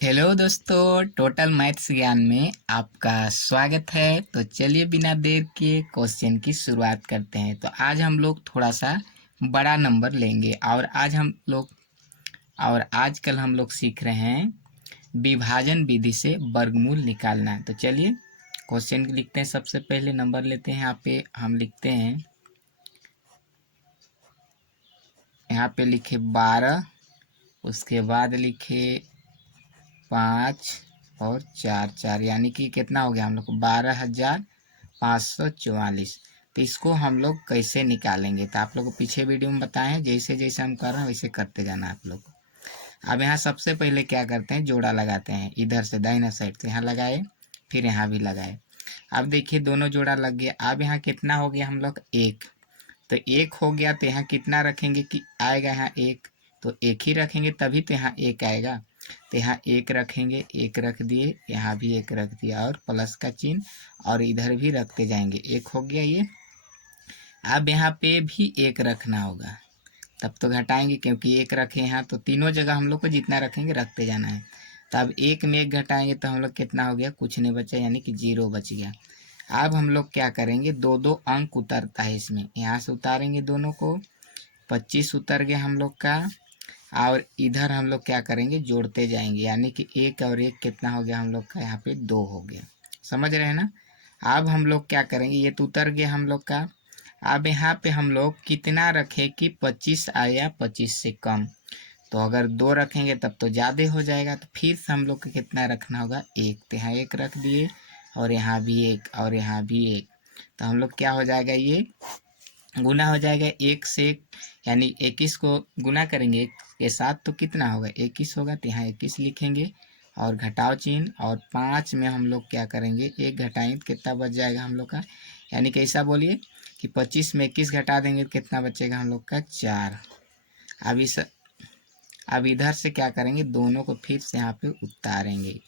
Hello दोस्तों, total maths ज्ञान में आपका स्वागत है। तो चलिए बिना देर किए क्वेश्चन की शुरुआत करते हैं। तो आज हम लोग थोड़ा सा बड़ा नंबर लेंगे और आजकल हम लोग सीख रहे हैं विभाजन विधि से वर्गमूल निकालना। तो चलिए क्वेश्चन लिखते हैं। सबसे पहले नंबर लेते हैं। यहाँ पे हम लिखते हैं, यहाँ पे लिखे 12, उसके बाद लिखे 5 और 4 4, यानी कि कितना हो गया हम लोग को 12,544। तो इसको हम लोग कैसे निकालेंगे तो आप लोग को पीछे वीडियो में बताए हैं। जैसे जैसे हम कर रहे हैं वैसे करते जाना आप लोग को। अब यहाँ सबसे पहले क्या करते हैं, जोड़ा लगाते हैं। इधर से दाहिना साइड से यहाँ लगाए, फिर यहाँ भी लगाए। अब देखिए दोनों जोड़ा लग गया। अब यहाँ कितना हो गया हम लोग, एक। तो एक हो गया तो यहाँ कितना रखेंगे कि आएगा यहाँ एक, तो एक ही रखेंगे तभी तो यहाँ एक आएगा। तो यहाँ एक रखेंगे, एक रख दिए, यहाँ भी एक रख दिया और प्लस का चिन्ह, और इधर भी रखते जाएंगे। एक हो गया ये। अब यहाँ पे भी एक रखना होगा, तब तो घटाएंगे क्योंकि एक रखे यहाँ, तो तीनों जगह हम लोग को जितना रखेंगे रखते जाना है। तो अब एक में एक घटाएंगे तो हम लोग कितना हो गया, कुछ नहीं बचा, यानी कि 0 बच गया। अब हम लोग क्या करेंगे, दो दो अंक उतरता है इसमें, यहाँ से उतारेंगे दोनों को। 25 उतर गया हम लोग का। और इधर हम लोग क्या करेंगे, जोड़ते जाएंगे, यानी कि एक और एक कितना हो गया हम लोग का, यहाँ पे 2 हो गया। समझ रहे हैं ना। अब हम लोग क्या करेंगे, ये तो उतर गया हम लोग का। अब यहाँ पे हम लोग कितना रखें कि 25 आया 25 से कम। तो अगर 2 रखेंगे तब तो ज़्यादा हो जाएगा। तो फिर से हम लोग को कितना रखना होगा, एक। तो यहाँ एक रख दिए, और यहाँ भी एक, और यहाँ भी एक। तो हम लोग क्या हो जाएगा, ये गुना हो जाएगा एक से एक, यानी 21 को गुना करेंगे एक के साथ तो कितना होगा, 21 होगा। तो यहाँ 21 लिखेंगे और घटाव चिन्ह, और 5 में हम लोग क्या करेंगे, एक घटाएंगे तो कितना बच जाएगा हम लोग का, यानी कि ऐसा बोलिए कि 25 में 21 घटा देंगे तो कितना बचेगा हम लोग का, 4। अब इधर से क्या करेंगे, दोनों को फिर से यहाँ पे उतारेंगे,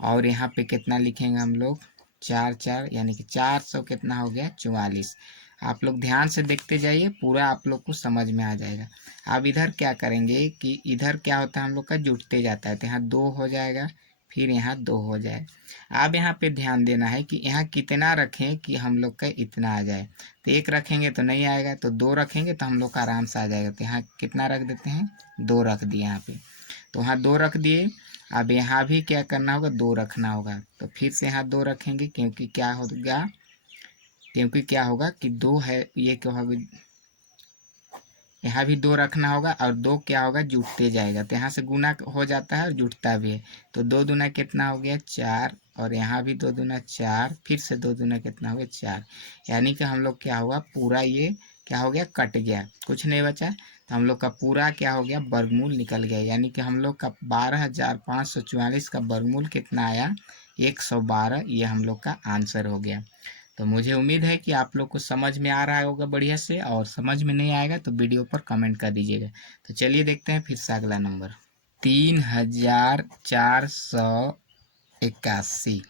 और यहाँ पे कितना लिखेंगे हम लोग, 4 4, यानी कि 400 कितना हो गया, 44। आप लोग ध्यान से देखते जाइए, पूरा आप लोग को समझ में आ जाएगा। अब इधर क्या करेंगे कि इधर क्या होता है हम लोग का, जुटते जाता है। तो यहाँ 2 हो जाएगा, फिर यहाँ 2 हो जाए। अब यहाँ पे ध्यान देना है कि यहाँ कितना रखें कि हम लोग का इतना आ जाए। तो एक रखेंगे तो नहीं आएगा, तो 2 रखेंगे तो हम लोग का आराम से आ जाएगा। तो यहाँ कितना रख देते हैं, 2 रख दिए यहाँ पे। तो यहाँ 2 रख दिए। अब यहाँ भी क्या करना होगा, 2 रखना होगा। तो फिर से यहाँ 2 रखेंगे, क्योंकि क्या होगा कि 2 है, ये क्या होगा, यहाँ भी 2 रखना होगा, और 2 क्या होगा, जुटते जाएगा। तो यहाँ से गुना हो जाता है और जुटता भी है। तो 2 दूना कितना हो गया, 4, और यहाँ भी 2 दूना 4, फिर से 2 दूना कितना हो गया, 4। यानी कि हम लोग क्या होगा, पूरा ये क्या हो गया, कट गया, कुछ नहीं बचा। तो हम लोग का पूरा क्या हो गया, वर्गमूल निकल गया। यानी कि हम लोग का 12,544 का वर्गमूल कितना आया, 112। ये हम लोग का आंसर हो गया। तो मुझे उम्मीद है कि आप लोग को समझ में आ रहा होगा बढ़िया से, और समझ में नहीं आएगा तो वीडियो पर कमेंट कर दीजिएगा। तो चलिए देखते हैं फिर से अगला नंबर, 3,481।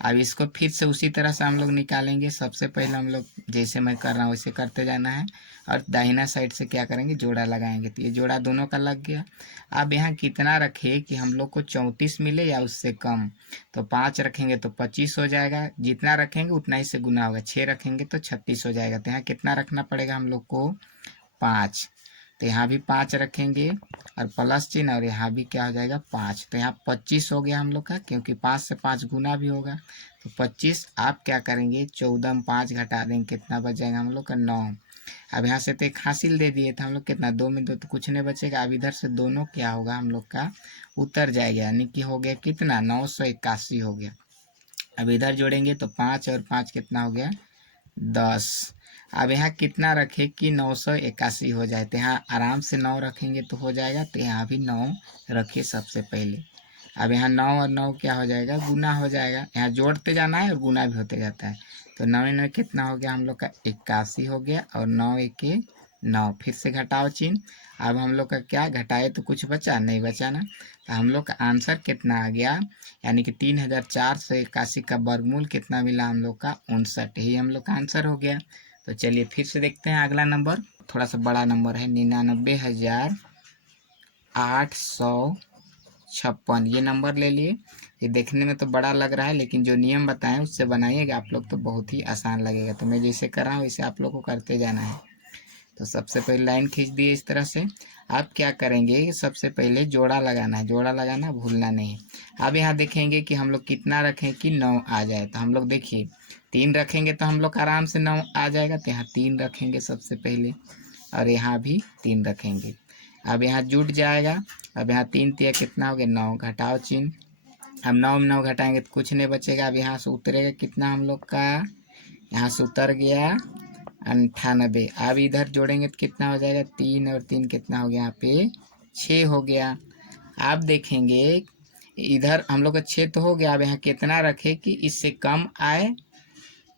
अब इसको फिर से उसी तरह से हम लोग निकालेंगे। सबसे पहले हम लोग जैसे मैं कर रहा हूँ वैसे करते जाना है, और दाहिना साइड से क्या करेंगे, जोड़ा लगाएंगे। तो ये जोड़ा दोनों का लग गया। अब यहाँ कितना रखे कि हम लोग को 34 मिले या उससे कम। तो 5 रखेंगे तो 25 हो जाएगा, जितना रखेंगे उतना ही से गुना होगा। 6 रखेंगे तो 36 हो जाएगा। तो यहाँ कितना रखना पड़ेगा हम लोग को, 5। तो यहाँ भी 5 रखेंगे और प्लस चिन्ह, और यहाँ भी क्या हो जाएगा, 5। तो यहाँ 25 हो गया हम लोग का, क्योंकि 5 से 5 गुना भी होगा। तो 25। आप क्या करेंगे, 14 में 5 घटा देंगे, कितना बच जाएगा हम लोग का, 9। अब यहाँ से तो एक हासिल दे दिए थे हम लोग, कितना, 2 में 2 तो कुछ नहीं बचेगा। अब इधर से दोनों क्या होगा हम लोग का, उतर जाएगा, यानी कि हो गया कितना, 981 हो गया। अब इधर जोड़ेंगे तो 5 और 5 कितना हो गया, 10। अब यहाँ कितना रखें कि 981 हो जाए। तो यहाँ आराम से 9 रखेंगे तो हो जाएगा। तो यहाँ भी 9 रखिए सबसे पहले। अब यहाँ 9 और 9 क्या हो जाएगा, गुना हो जाएगा। यहाँ जोड़ते जाना है और गुना भी होते जाता है। तो 9 में कितना हो गया हम लोग का, 81 हो गया, और 9 एके 9, फिर से घटाओ चिन्ह। अब हम लोग का क्या घटाए, तो कुछ बचा नहीं, बचा ना। तो हम लोग का आंसर कितना आ गया, यानी कि 3,481 का वर्गमूल कितना मिला हम लोग का, 59। ही हम लोग का आंसर हो गया। तो चलिए फिर से देखते हैं अगला नंबर, थोड़ा सा बड़ा नंबर है, 99,800 56। ये नंबर ले लिए। ये देखने में तो बड़ा लग रहा है, लेकिन जो नियम बताएं उससे बनाइएगा आप लोग तो बहुत ही आसान लगेगा। तो मैं जैसे कर रहा हूँ वैसे आप लोग को करते जाना है। तो सबसे पहले लाइन खींच दिए इस तरह से। आप क्या करेंगे, सबसे पहले जोड़ा लगाना है, जोड़ा लगाना भूलना नहीं। अब यहाँ देखेंगे कि हम लोग कितना रखें कि 9 आ जाए। तो हम लोग देखिए 3 रखेंगे तो हम लोग आराम से 9 आ जाएगा। तो यहाँ 3 रखेंगे सबसे पहले, और यहाँ भी 3 रखेंगे। अब यहाँ जुट जाएगा। अब यहाँ 3 तिया कितना हो गया 9, घटाओ चिन्ह। हम 9 में 9 घटाएंगे तो कुछ नहीं बचेगा। अब यहाँ से उतरेगा कितना हम लोग का, यहाँ से उतर गया 98। अब इधर जोड़ेंगे तो कितना हो जाएगा, 3 और 3 कितना हो गया यहाँ पे 6 हो गया। आप देखेंगे इधर हम लोग का 6 तो हो गया। अब यहाँ कितना रखे कि इससे कम आए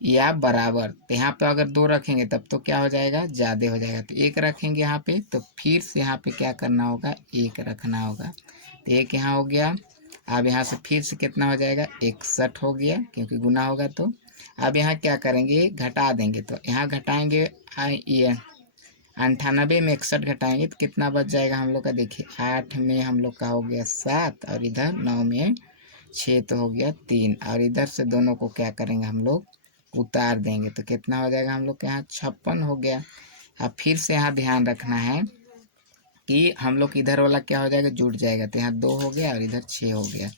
या बराबर। तो यहाँ पे अगर 2 रखेंगे तब तो क्या हो जाएगा, ज़्यादा हो जाएगा। तो 1 रखेंगे यहाँ पे, तो फिर से यहाँ पे क्या करना होगा, 1 रखना होगा। तो 1 यहाँ हो गया। अब यहाँ से फिर से कितना हो जाएगा, 61 हो गया, क्योंकि गुना होगा। तो अब यहाँ क्या करेंगे, घटा देंगे। तो यहाँ घटाएंगे ये 98 में 61 घटाएंगे तो कितना बच जाएगा हम लोग का, देखिए 8 में हम लोग का हो गया 7, और इधर 9 में 6 तो हो गया 3, और इधर से दोनों को क्या करेंगे हम लोग उतार देंगे। तो कितना हो जाएगा हम लोग के यहाँ 56 हो गया। अब फिर से यहाँ ध्यान रखना है कि हम लोग इधर वाला क्या हो जाएगा, जुट जाएगा। तो यहाँ 2 हो गया और इधर 6 हो गया।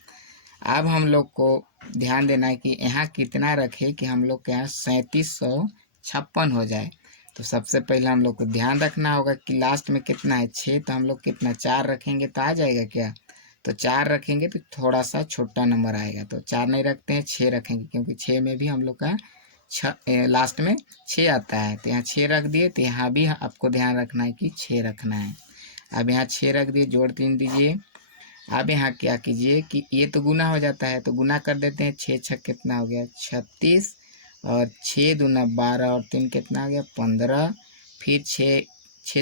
अब हम लोग को ध्यान देना है कि यहाँ कितना रखे कि हम लोग के यहाँ 3756 हो जाए। तो सबसे पहले हम लोग को ध्यान रखना होगा कि लास्ट में कितना है 6, तो हम लोग कितना 4 रखेंगे तो आ जाएगा क्या। तो 4 रखेंगे तो थोड़ा सा छोटा नंबर आएगा। तो 4 नहीं रखते हैं, 6 रखेंगे, क्योंकि 6 में भी हम लोग का लास्ट में 6 आता है। तो यहाँ 6 रख दिए। तो यहाँ भी आपको ध्यान रखना है कि 6 रखना है। अब यहाँ 6 रख दिए, जोड़ 3 दीजिए। अब यहाँ क्या कीजिए कि ये तो गुना हो जाता है, तो गुना कर देते हैं। 6 छक कितना हो गया 36, और 6 दूना 12, और 3 कितना हो गया 15, फिर 6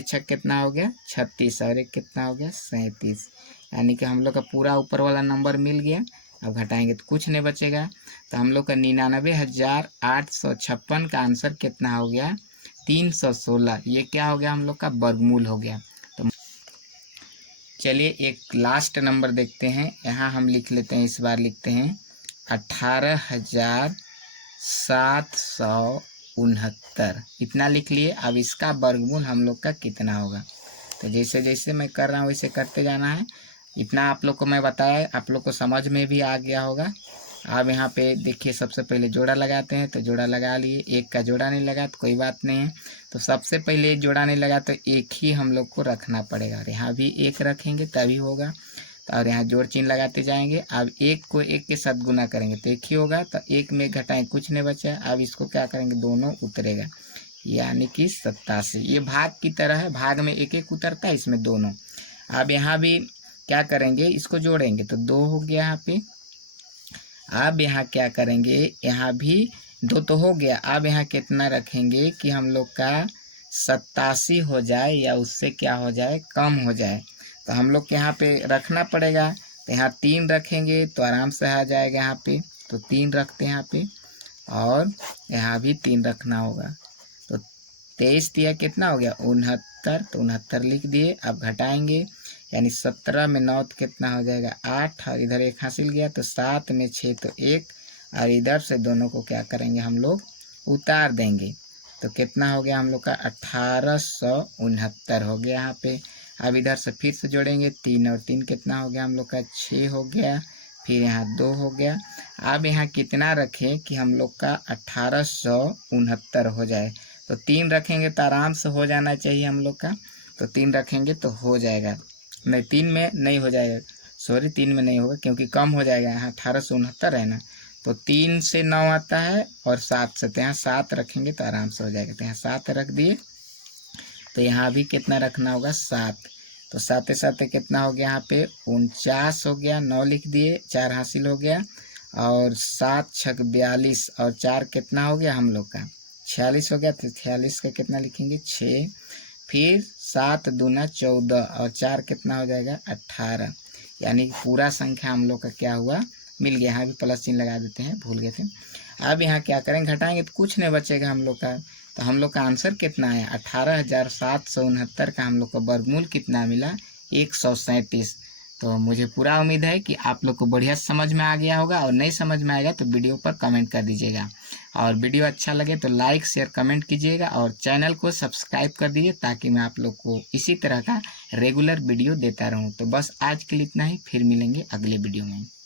छक कितना हो गया 36, और 1 कितना हो गया 37। यानी कि हम लोग का पूरा ऊपर वाला नंबर मिल गया। अब घटाएंगे तो कुछ नहीं बचेगा। तो हम लोग का 99,856 का आंसर कितना हो गया 316। ये क्या हो गया हम लोग का वर्गमूल हो गया। तो चलिए एक लास्ट नंबर देखते हैं। यहाँ हम लिख लेते हैं, इस बार लिखते हैं 18,769। इतना लिख लिए। अब इसका वर्गमूल हम लोग का कितना होगा। तो जैसे जैसे मैं कर रहा हूँ वैसे करते जाना है। इतना आप लोग को मैं बताया, आप लोग को समझ में भी आ गया होगा। अब यहाँ पे देखिए सबसे पहले जोड़ा लगाते हैं। तो जोड़ा लगा लिए। 1 का जोड़ा नहीं लगा तो कोई बात नहीं है। तो सबसे पहले जोड़ा नहीं लगा तो 1 ही हम लोग को रखना पड़ेगा, और यहाँ भी 1 रखेंगे तभी होगा। तो और यहाँ जोड़ चिन्ह लगाते जाएंगे। अब 1 को 1 के साथ गुना करेंगे तो 1 ही होगा। तो 1 में घटाएं कुछ नहीं बचा। अब इसको क्या करेंगे, दोनों उतरेगा, यानी कि 87। ये भाग की तरह है, भाग में 1 1 उतरता है, इसमें दोनों। अब यहाँ भी क्या करेंगे, इसको जोड़ेंगे तो 2 हो गया यहाँ पे। अब यहाँ क्या करेंगे, यहाँ भी 2 तो हो गया। अब यहाँ कितना रखेंगे कि हम लोग का 87 हो जाए या उससे क्या हो जाए, कम हो जाए। तो हम लोग के यहाँ पे रखना पड़ेगा। तो यहाँ 3 रखेंगे तो आराम से आ जाएगा यहाँ पे। तो 3 रखते हैं यहाँ पे, और यहाँ भी 3 रखना होगा। तो 23 दिया कितना हो गया 69। तो 69 लिख दिए। अब घटाएंगे, यानी 17 में 9 तो कितना हो जाएगा 8, और इधर 1 हासिल गया। तो 7 में 6 तो 1, और इधर से दोनों को क्या करेंगे हम लोग उतार देंगे। तो कितना हो गया हम लोग का 1869 हो गया यहाँ पे। अब इधर से फिर से जोड़ेंगे, 3 और 3 कितना हो गया हम लोग का 6 हो गया। फिर यहाँ 2 हो गया। अब यहाँ कितना रखें कि हम लोग का 1869 हो जाए। तो 3 रखेंगे तो आराम से हो जाना चाहिए हम लोग का। तो 3 रखेंगे तो हो जाएगा। नहीं, 3 में नहीं हो जाएगा, सॉरी 3 में नहीं होगा, क्योंकि कम हो जाएगा। यहाँ 1869 है ना। तो 3 से 9 आता है, और 7 से, तो यहाँ 7 रखेंगे तो आराम से हो जाएगा। तो यहाँ 7 रख दिए। तो यहाँ भी कितना रखना होगा 7। तो 7 7 कितना हो गया यहाँ पे 49 हो गया। 9 लिख दिए, 4 हासिल हो गया, और 7 छक 42, और 4 कितना हो गया हम लोग का 46 हो गया। तो 46 का कितना लिखेंगे 6, फिर 7 दूना 14, और 4 कितना हो जाएगा 18। यानी पूरा संख्या हम लोग का क्या हुआ, मिल गया। यहाँ भी प्लस चिन्ह लगा देते हैं, भूल गए थे। अब यहाँ क्या करेंगे, घटाएंगे तो कुछ नहीं बचेगा हम लोग का। तो हम लोग का आंसर कितना है 18,769 का हम लोग का वर्गमूल कितना मिला 137। तो मुझे पूरा उम्मीद है कि आप लोग को बढ़िया समझ में आ गया होगा, और नहीं समझ में आएगा तो वीडियो पर कमेंट कर दीजिएगा, और वीडियो अच्छा लगे तो लाइक शेयर कमेंट कीजिएगा, और चैनल को सब्सक्राइब कर दीजिए ताकि मैं आप लोग को इसी तरह का रेगुलर वीडियो देता रहूं। तो बस आज के लिए इतना ही, फिर मिलेंगे अगले वीडियो में।